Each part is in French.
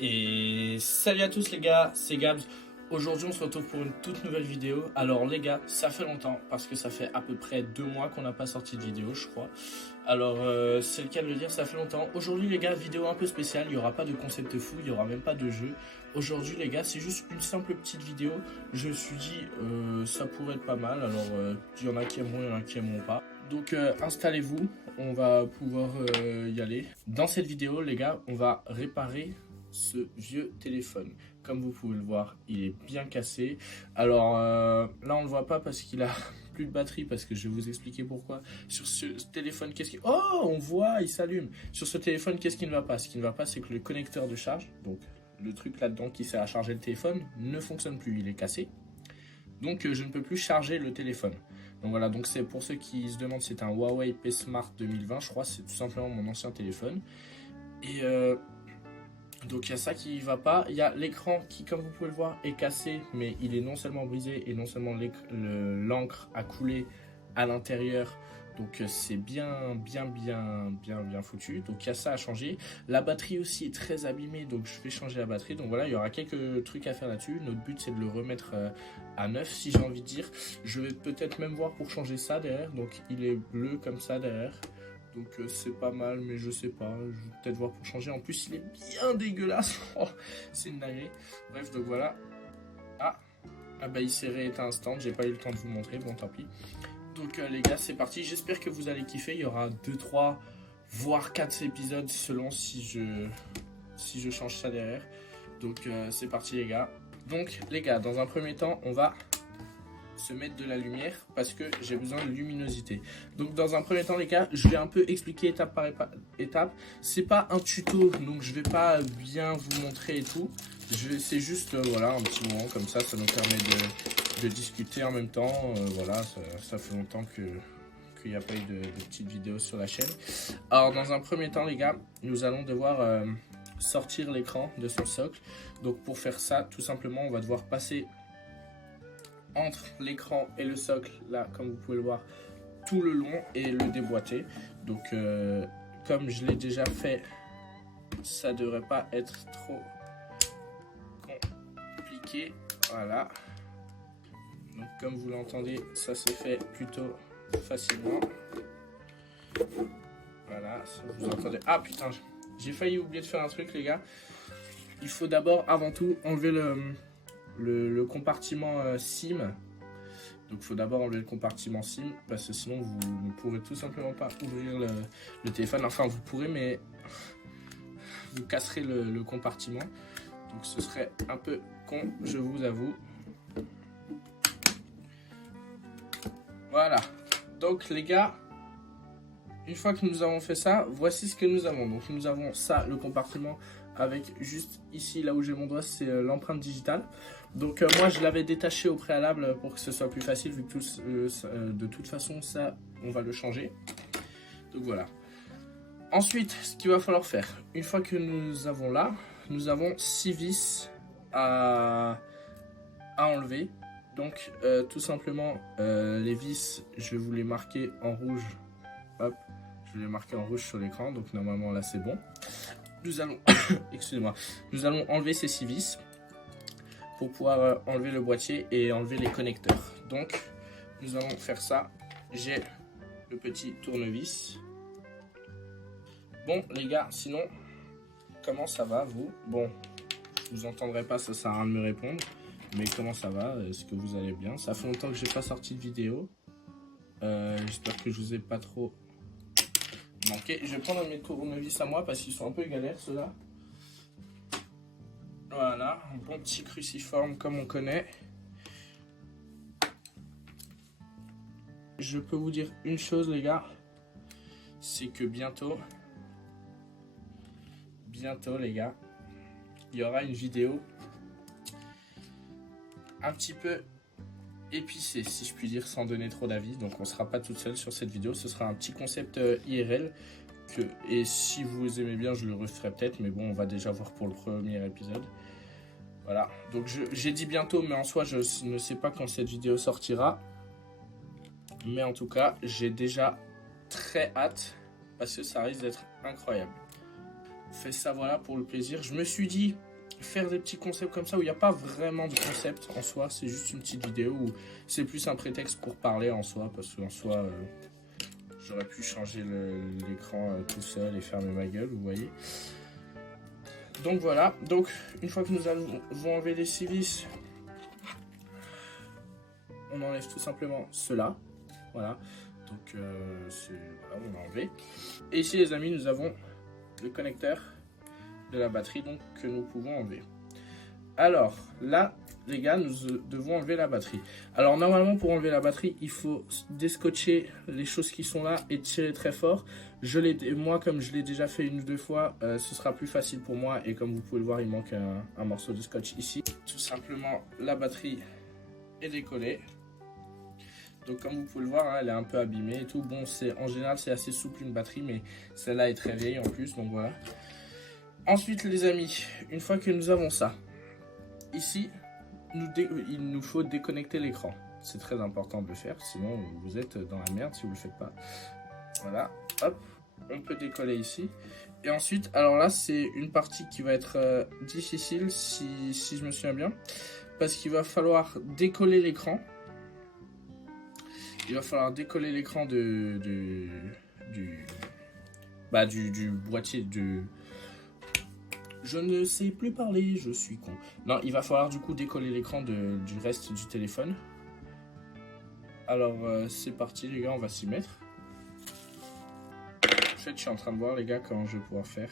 Et salut à tous les gars, c'est Gabs. Aujourd'hui on se retrouve pour une toute nouvelle vidéo. Alors les gars, ça fait longtemps parce que ça fait à peu près 2 mois qu'on n'a pas sorti de vidéo je crois. Alors c'est le cas de le dire, ça fait longtemps. Aujourd'hui les gars, vidéo un peu spéciale, il n'y aura pas de concept fou, il n'y aura même pas de jeu. Aujourd'hui les gars, c'est juste une simple petite vidéo. Je me suis dit ça pourrait être pas mal, alors il y en a qui aimeront, il y en a qui aimeront pas. Donc installez-vous, on va pouvoir y aller. Dans cette vidéo les gars, on va réparer ce vieux téléphone. Comme vous pouvez le voir, il est bien cassé. Alors là on le voit pas parce qu'il a plus de batterie, parce que je vais vous expliquer pourquoi. Sur ce téléphone, qu'est-ce qui... Oh, on voit, il s'allume. Sur ce téléphone, qu'est-ce qui ne va pas? Ce qui ne va pas, c'est que le connecteur de charge, donc le truc là-dedans qui sert à charger le téléphone, ne fonctionne plus, il est cassé. Donc je ne peux plus charger le téléphone. Donc voilà, donc c'est pour ceux qui se demandent, c'est un Huawei P Smart 2020, je crois, c'est tout simplement mon ancien téléphone. Et donc il y a ça qui va pas, il y a l'écran qui, comme vous pouvez le voir, est cassé, mais il est non seulement brisé et non seulement l'encre a coulé à l'intérieur, donc c'est bien foutu. Donc il y a ça à changer. La batterie aussi est très abîmée, donc je vais changer la batterie. Donc voilà, il y aura quelques trucs à faire là-dessus. Notre but c'est de le remettre à neuf, si j'ai envie de dire. Je vais peut-être même voir pour changer ça derrière, donc il est bleu comme ça derrière. Donc c'est pas mal, mais je sais pas, je vais peut-être voir pour changer. En plus il est bien dégueulasse. Oh, c'est une dinguerie. Bref, donc voilà. Ah bah il s'est rééteint instant, j'ai pas eu le temps de vous montrer, bon tant pis. Donc les gars, c'est parti, j'espère que vous allez kiffer. Il y aura 2, 3, voire 4 épisodes selon si je change ça derrière. Donc c'est parti les gars. Donc les gars, dans un premier temps, on va se mettre de la lumière parce que j'ai besoin de luminosité. Donc dans un premier temps les gars, je vais un peu expliquer étape par étape. C'est pas un tuto, donc je vais pas bien vous montrer et tout. C'est juste voilà, un petit moment comme ça nous permet de discuter en même temps. Voilà, ça fait longtemps qu'il n'y a pas eu de petites vidéos sur la chaîne. Alors dans un premier temps les gars, nous allons devoir sortir l'écran de son socle. Donc pour faire ça, tout simplement, on va devoir passer entre l'écran et le socle, là comme vous pouvez le voir, tout le long et le déboîter. Donc comme je l'ai déjà fait, ça devrait pas être trop compliqué. Voilà, donc comme vous l'entendez, ça se fait plutôt facilement. Voilà, ça vous entendez. Ah putain, j'ai failli oublier de faire un truc les gars. Il faut d'abord avant tout enlever le compartiment SIM. Donc il faut d'abord enlever le compartiment SIM parce que sinon vous ne pourrez tout simplement pas ouvrir le téléphone. Enfin vous pourrez, mais vous casserez le compartiment. Donc ce serait un peu con, je vous avoue. Voilà. Donc les gars, une fois que nous avons fait ça, voici ce que nous avons. Donc nous avons ça, le compartiment, avec juste ici, là où j'ai mon doigt, c'est l'empreinte digitale. Donc moi je l'avais détaché au préalable pour que ce soit plus facile, vu que de toute façon ça, on va le changer. Donc voilà. Ensuite, ce qu'il va falloir faire, une fois que nous avons là, nous avons 6 vis à enlever. Donc tout simplement, les vis, je vais vous les marquer en rouge. Hop, je vais les marquer en rouge sur l'écran, donc normalement là c'est bon. Nous allons, excusez-moi, nous allons enlever ces 6 vis pour pouvoir enlever le boîtier et enlever les connecteurs. Donc nous allons faire ça. J'ai le petit tournevis. Bon les gars, sinon comment ça va vous? Bon, vous entendrez pas, ça sert à rien de me répondre, mais comment ça va? Est-ce que vous allez bien? Ça fait longtemps que j'ai pas sorti de vidéo. J'espère que je vous ai pas trop manqué. Je vais prendre mes tournevis à moi parce qu'ils sont un peu galères ceux-là. Voilà, un bon petit cruciforme comme on connaît. Je peux vous dire une chose les gars, c'est que bientôt les gars, il y aura une vidéo un petit peu épicée, si je puis dire, sans donner trop d'avis. Donc on sera pas toute seule sur cette vidéo, ce sera un petit concept IRL. Et si vous aimez bien, je le referai peut-être, mais bon, on va déjà voir pour le premier épisode. Voilà, donc j'ai dit bientôt, mais en soi, je ne sais pas quand cette vidéo sortira. Mais en tout cas, j'ai déjà très hâte, parce que ça risque d'être incroyable. fait ça voilà pour le plaisir. Je me suis dit faire des petits concepts comme ça où il n'y a pas vraiment de concept en soi, c'est juste une petite vidéo où c'est plus un prétexte pour parler en soi, parce qu'en soi j'aurais pu changer l'écran tout seul et fermer ma gueule, vous voyez. Donc voilà, donc une fois que nous avons enlevé les 6 vis, on enlève tout simplement cela, voilà. Donc voilà, on a enlevé. Et ici les amis, nous avons le connecteur de la batterie donc que nous pouvons enlever. Alors là les gars, nous devons enlever la batterie. Alors normalement pour enlever la batterie, il faut déscotcher les choses qui sont là et tirer très fort. Moi comme je l'ai déjà fait une ou deux fois, ce sera plus facile pour moi et comme vous pouvez le voir, il manque un morceau de scotch ici. Tout simplement la batterie est décollée. Donc comme vous pouvez le voir, hein, elle est un peu abîmée et tout. Bon, en général c'est assez souple une batterie, mais celle-là est très vieille en plus, donc voilà. Ensuite les amis, une fois que nous avons ça, ici, il nous faut déconnecter l'écran. C'est très important de le faire, sinon vous êtes dans la merde si vous ne le faites pas. Voilà, hop, on peut décoller ici. Et ensuite, alors là c'est une partie qui va être difficile si je me souviens bien, parce qu'il va falloir décoller l'écran. Il va falloir décoller l'écran du boîtier de... Je ne sais plus parler, je suis con. Non, il va falloir du coup décoller l'écran du reste du téléphone. Alors c'est parti les gars, on va s'y mettre. En fait, je suis en train de voir les gars comment je vais pouvoir faire.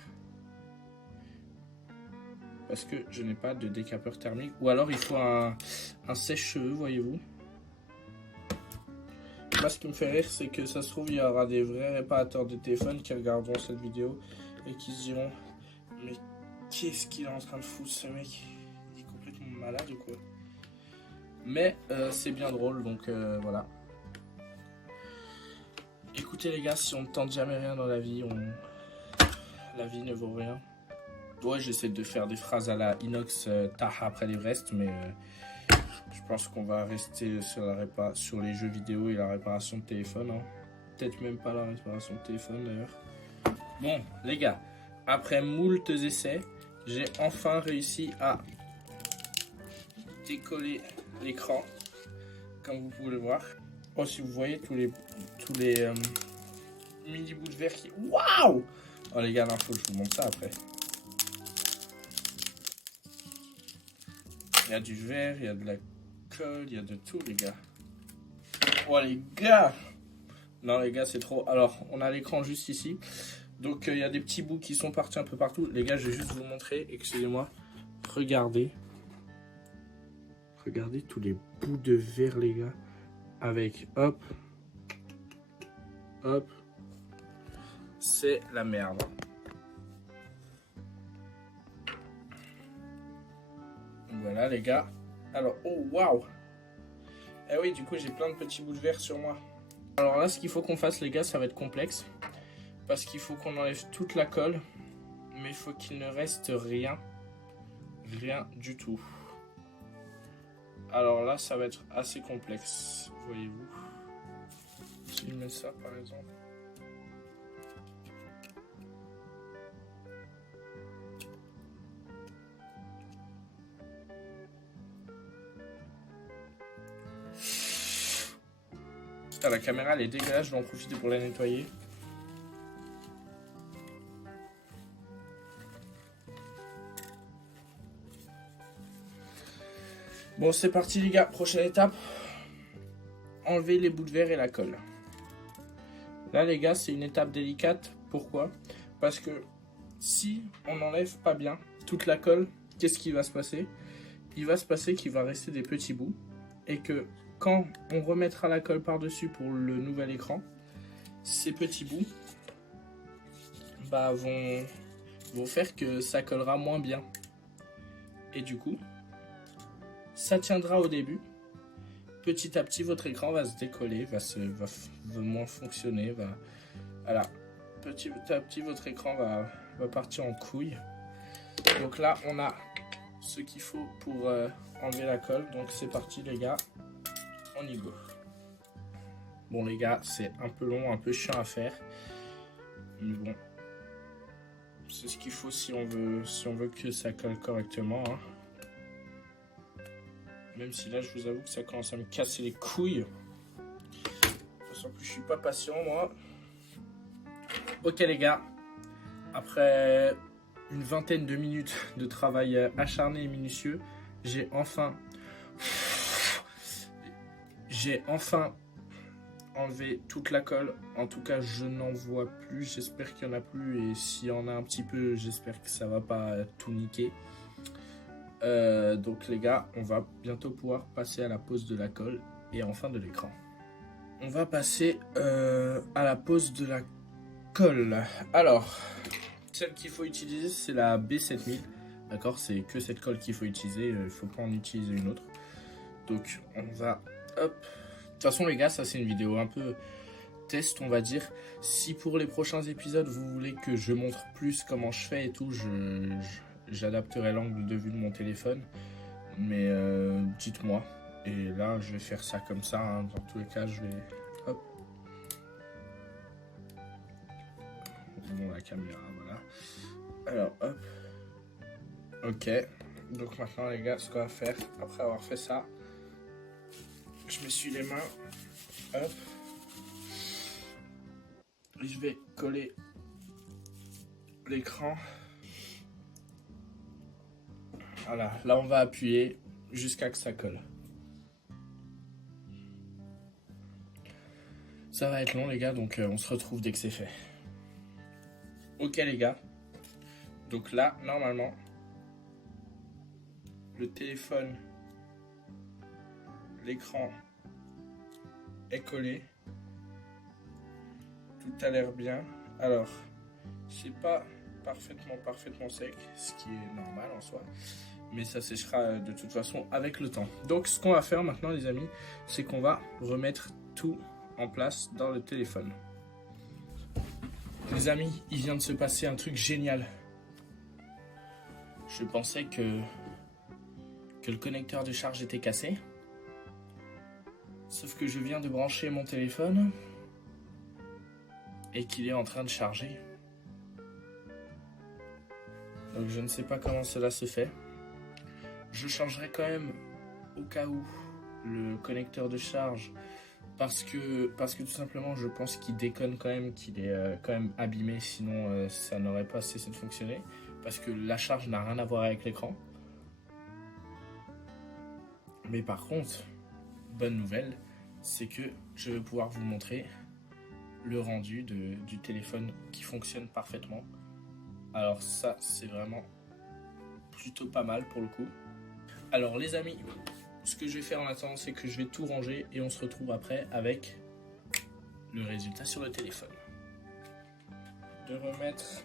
Parce que je n'ai pas de décapeur thermique. Ou alors il faut un sèche-cheveux, voyez-vous. Moi, ce qui me fait rire, c'est que ça se trouve, il y aura des vrais réparateurs de téléphone qui regarderont cette vidéo et qui se diront mais qu'est-ce qu'il est en train de foutre ce mec? Il est complètement malade ou quoi? Mais c'est bien drôle, donc voilà. Écoutez les gars, si on ne tente jamais rien dans la vie, la vie ne vaut rien. Ouais, j'essaie de faire des phrases à la Inox Taha après l'Everest, mais je pense qu'on va rester sur les jeux vidéo et la réparation de téléphone. Hein. Peut-être même pas la réparation de téléphone d'ailleurs. Bon, les gars, après moultes essais, j'ai enfin réussi à décoller l'écran, comme vous pouvez le voir. Oh, si vous voyez tous les mini bouts de verre qui... Waouh! Oh les gars, il faut que je vous montre ça après. Il y a du verre, il y a de la colle, il y a de tout les gars. Oh les gars! Non les gars, c'est trop. Alors, on a l'écran juste ici. Donc, il y a des petits bouts qui sont partis un peu partout. Les gars, je vais juste vous montrer. Excusez-moi. Regardez. Regardez tous les bouts de verre les gars. Avec, hop. Hop. C'est la merde. Voilà les gars. Alors, oh waouh. Eh oui, du coup j'ai plein de petits bouts de verre sur moi. Alors là, ce qu'il faut qu'on fasse les gars, ça va être complexe. Parce qu'il faut qu'on enlève toute la colle. Mais il faut qu'il ne reste rien. Rien du tout. Alors là, ça va être assez complexe. Voyez-vous. Si je mets ça par exemple. Putain, la caméra elle est dégueulasse, je vais en profiter pour la nettoyer. Bon, c'est parti les gars, prochaine étape. Enlever les bouts de verre et la colle. Là les gars, c'est une étape délicate. Pourquoi? Parce que si on n'enlève pas bien toute la colle, qu'est-ce qui va se passer? Il va se passer qu'il va rester des petits bouts. Et que quand on remettra la colle par-dessus pour le nouvel écran, ces petits bouts bah, vont faire que ça collera moins bien. Et du coup, ça tiendra au début. Petit à petit, votre écran va se décoller, va moins fonctionner. Voilà. Petit à petit, votre écran va partir en couille. Donc là, on a ce qu'il faut pour enlever la colle. Donc c'est parti les gars, on y go. Bon les gars, c'est un peu long, un peu chiant à faire. Mais bon, C'est ce qu'il faut si on veut que ça colle correctement. Hein. Même si là, je vous avoue que ça commence à me casser les couilles. De toute façon, je suis pas patient, moi. Ok, les gars. Après une vingtaine de minutes de travail acharné et minutieux, j'ai enfin enlevé toute la colle. En tout cas, je n'en vois plus. J'espère qu'il n'y en a plus. Et s'il y en a un petit peu, j'espère que ça va pas tout niquer. Donc les gars, on va bientôt pouvoir passer à la pose de la colle et enfin de l'écran. On va passer à la pose de la colle. Alors, celle qu'il faut utiliser, c'est la B7000. D'accord, c'est que cette colle qu'il faut utiliser. Il ne faut pas en utiliser une autre. Donc, on va... Hop. De toute façon, les gars, ça c'est une vidéo un peu test, on va dire. Si pour les prochains épisodes, vous voulez que je montre plus comment je fais et tout, j'adapterai l'angle de vue de mon téléphone. Mais dites-moi. Et là, je vais faire ça comme ça. Hein. Dans tous les cas, je vais... Hop. Bon, la caméra, voilà. Alors, hop. Ok. Donc maintenant, les gars, ce qu'on va faire, après avoir fait ça, je m'essuie les mains. Hop. Et je vais coller l'écran. Voilà. Là, on va appuyer jusqu'à que ça colle. Ça va être long, les gars, donc on se retrouve dès que c'est fait. Ok, les gars. Donc là, normalement, le téléphone, l'écran est collé. Tout a l'air bien. Alors, c'est pas parfaitement sec, ce qui est normal en soi. Mais ça séchera de toute façon avec le temps. Donc, ce qu'on va faire maintenant, les amis, c'est qu'on va remettre tout en place dans le téléphone. Les amis, il vient de se passer un truc génial. Je pensais que le connecteur de charge était cassé. Sauf que je viens de brancher mon téléphone et qu'il est en train de charger. Donc je ne sais pas comment cela se fait. Je changerai quand même au cas où le connecteur de charge parce que tout simplement je pense qu'il déconne quand même, qu'il est quand même abîmé, sinon ça n'aurait pas cessé de fonctionner parce que la charge n'a rien à voir avec l'écran. Mais par contre, bonne nouvelle, c'est que je vais pouvoir vous montrer le rendu du téléphone qui fonctionne parfaitement. Alors ça, c'est vraiment plutôt pas mal pour le coup. Alors les amis, ce que je vais faire en attendant, c'est que je vais tout ranger et on se retrouve après avec le résultat sur le téléphone. De remettre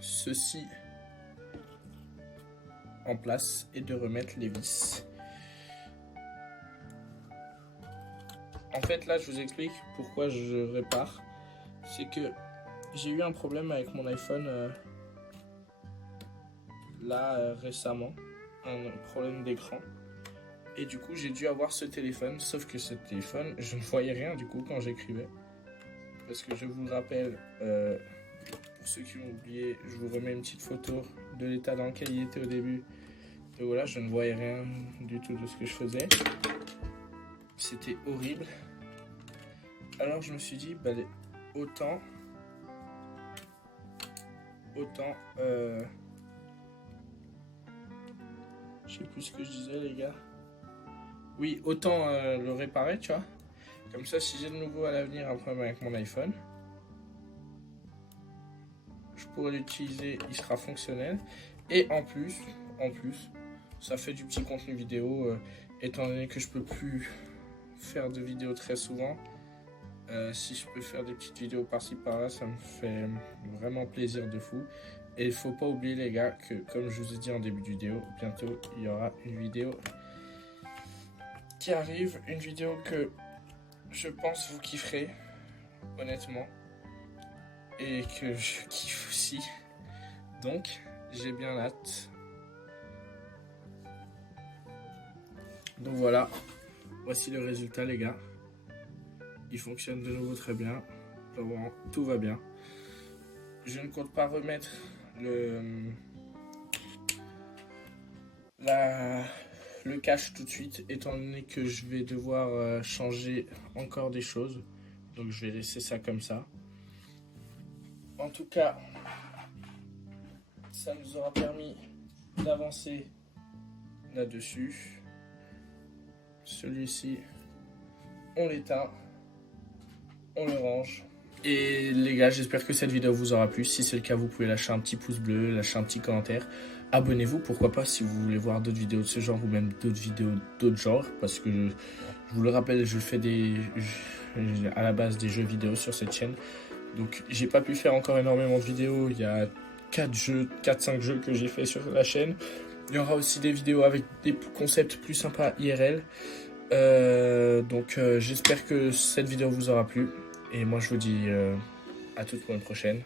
ceci en place et de remettre les vis. En fait là je vous explique pourquoi je répare. C'est que j'ai eu un problème avec mon iPhone récemment, un problème d'écran. Et du coup j'ai dû avoir ce téléphone, sauf que ce téléphone je ne voyais rien du coup quand j'écrivais. Parce que je vous rappelle, pour ceux qui ont oublié, je vous remets une petite photo de l'état dans lequel il était au début. Et voilà, je ne voyais rien du tout de ce que je faisais. C'était horrible. Alors je me suis dit, bah, autant je sais plus ce que je disais les gars. Oui, autant le réparer, tu vois. Comme ça, si j'ai de nouveau à l'avenir un problème avec mon iPhone, je pourrais l'utiliser, il sera fonctionnel. Et en plus, ça fait du petit contenu vidéo, étant donné que je peux plus faire de vidéos très souvent. Si je peux faire des petites vidéos par-ci par-là, ça me fait vraiment plaisir de fou. Et il faut pas oublier les gars que comme je vous ai dit en début de vidéo, bientôt il y aura une vidéo qui arrive, une vidéo que je pense vous kifferez honnêtement et que je kiffe aussi. Donc j'ai bien hâte. Donc voilà, voici le résultat les gars. Il fonctionne de nouveau très bien. Vraiment, tout va bien. je ne compte pas remettre le cache tout de suite, étant donné que je vais devoir changer encore des choses. Donc je vais laisser ça comme ça. En tout cas, ça nous aura permis d'avancer là-dessus. Celui-ci, on l'éteint, on le range. Et les gars, j'espère que cette vidéo vous aura plu. Si c'est le cas, vous pouvez lâcher un petit pouce bleu, lâcher un petit commentaire. Abonnez-vous, pourquoi pas, si vous voulez voir d'autres vidéos de ce genre ou même d'autres vidéos d'autres genres. Parce que je vous le rappelle, je fais à la base des jeux vidéo sur cette chaîne. Donc j'ai pas pu faire encore énormément de vidéos. Il y a 4-5 jeux que j'ai fait sur la chaîne. Il y aura aussi des vidéos avec des concepts plus sympas IRL. Donc j'espère que cette vidéo vous aura plu. Et moi je vous dis à toute pour une prochaine.